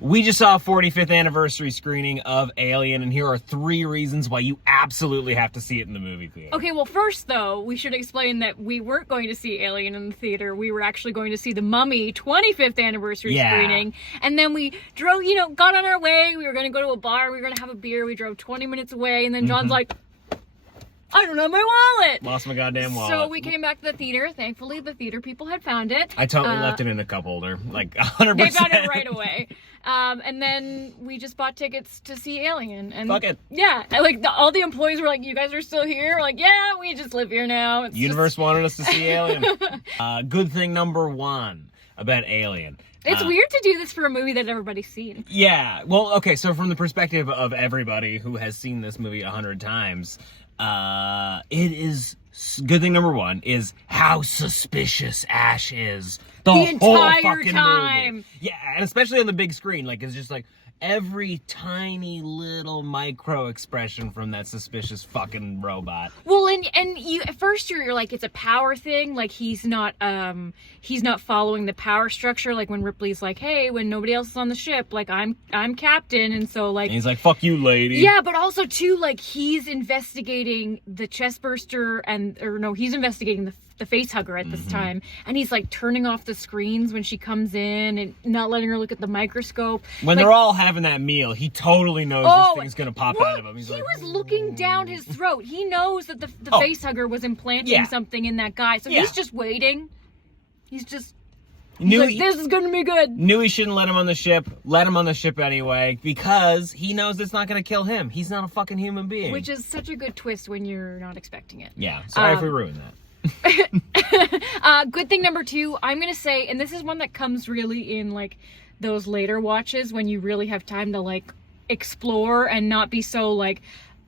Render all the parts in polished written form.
We just saw a 45th anniversary screening of Alien, and here are 3 reasons why you absolutely have to see it in the movie theater. Okay, well, first, though, we should explain that we weren't going to see Alien in the theater. We were actually going to see the Mummy 25th anniversary screening. And then we drove, got on our way. We were going to go to a bar. We were going to have a beer. We drove 20 minutes away. And then John's like, I don't have my wallet. Lost my goddamn wallet. So we came back to the theater. Thankfully, the theater people had found it. I totally left it in a cup holder, like 100%. They found it right away. And then we just bought tickets to see Alien. And fuck it. Yeah. All the employees were like, you guys are still here? We're like, yeah, we just live here now. It's Universe wanted us to see Alien. Good thing number 1 about Alien. It's weird to do this for a movie that everybody's seen. Yeah. Well, okay, so from the perspective of everybody who has seen this movie 100 times, it is... Good thing number 1 is how suspicious Ash is the whole entire fucking time. movie. Yeah, and especially on the big screen, it's just every tiny little micro expression from that suspicious fucking robot. Well, and you at first you're like, it's a power thing, like he's not following the power structure, like when Ripley's like, hey, when nobody else is on the ship, like I'm captain, and so like, and he's like, fuck you, lady. Yeah, but also too, like, he's investigating the chest burster he's investigating the face hugger at this time, and he's like turning off the screens when she comes in and not letting her look at the microscope. When they're all having that meal, he totally knows this thing's gonna pop out of him. He was looking down his throat. He knows that the face hugger was implanting something in that guy, so he's just waiting. He's like, this is gonna be good. Knew he shouldn't let him on the ship. Let him on the ship anyway, because he knows it's not gonna kill him. He's not a fucking human being. Which is such a good twist when you're not expecting it. Yeah, sorry if we ruined that. Good thing number 2, I'm gonna say, and this is one that comes really in like those later watches when you really have time to like explore and not be so like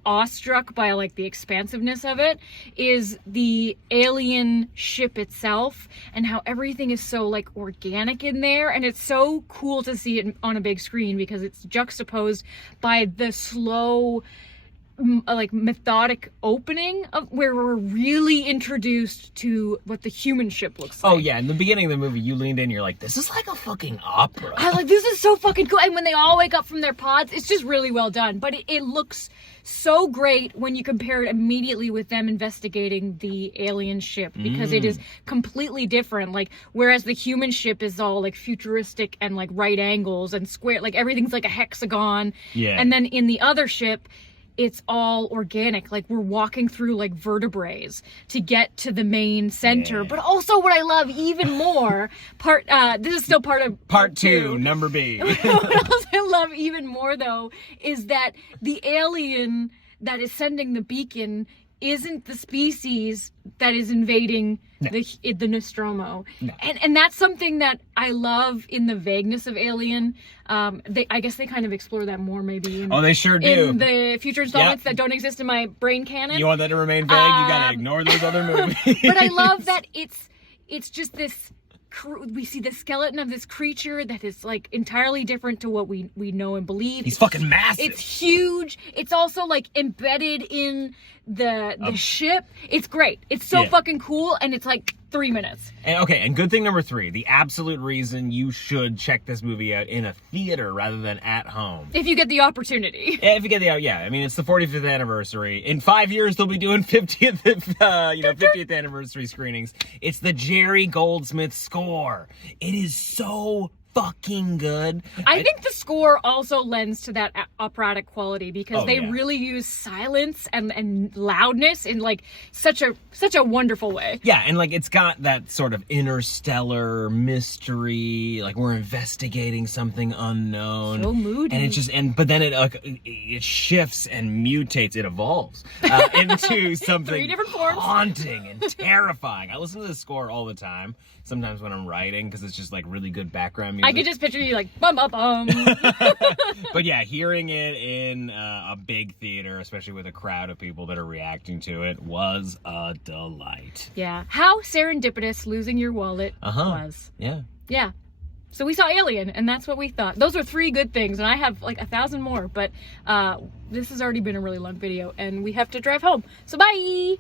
awestruck by like the expansiveness of it, is the alien ship itself and how everything is so like organic in there, and it's so cool to see it on a big screen because it's juxtaposed by the slow like methodic opening of where we're really introduced to what the human ship looks like. Oh yeah, in the beginning of the movie, you leaned in, you're like, this is like a fucking opera. I like, this is so fucking cool. And when they all wake up from their pods, it's just really well done. But it looks so great when you compare it immediately with them investigating the alien ship, because it is completely different. Like, whereas the human ship is all like futuristic and like right angles and square, like everything's like a hexagon. Yeah. And then in the other ship, it's all organic. Like, we're walking through like vertebrae to get to the main center. Yeah. But also what I love even more, this is still part of part 2, number B. What else I love even more though is that the alien that is sending the beacon isn't the species that is invading the Nostromo. No. And that's something that I love in the vagueness of Alien. I guess they kind of explore that more maybe they sure do. In the future installments that don't exist in my brain canon. You want that to remain vague? You gotta ignore those other movies. But I love that it's just this... We see the skeleton of this creature that is like entirely different to what we know and believe. He's fucking massive. It's huge. It's also like embedded in the ship. It's great. It's so fucking cool, and it's like 3 minutes. And good thing number 3, the absolute reason you should check this movie out in a theater rather than at home. If you get the opportunity. Yeah, if you get the I mean, it's the 45th anniversary. In 5 years, they'll be doing 50th anniversary screenings. It's the Jerry Goldsmith score. It is so fucking good. I think the score also lends to that operatic quality because they really use silence and loudness in like such a wonderful way. Yeah, and like it's got that sort of interstellar mystery, like we're investigating something unknown. So moody. And it just but then it shifts and mutates, it evolves into something 3 different forms. Haunting and terrifying. I listen to the score all the time. Sometimes when I'm writing, because it's just like really good background music. I could just picture you like bum bum bum. But yeah, hearing it in a big theater, especially with a crowd of people that are reacting to it, was a delight. Yeah, how serendipitous losing your wallet was. Yeah. Yeah. So we saw Alien, and that's what we thought. Those are 3 good things, and I have like 1,000 more, but this has already been a really long video, and we have to drive home. So bye!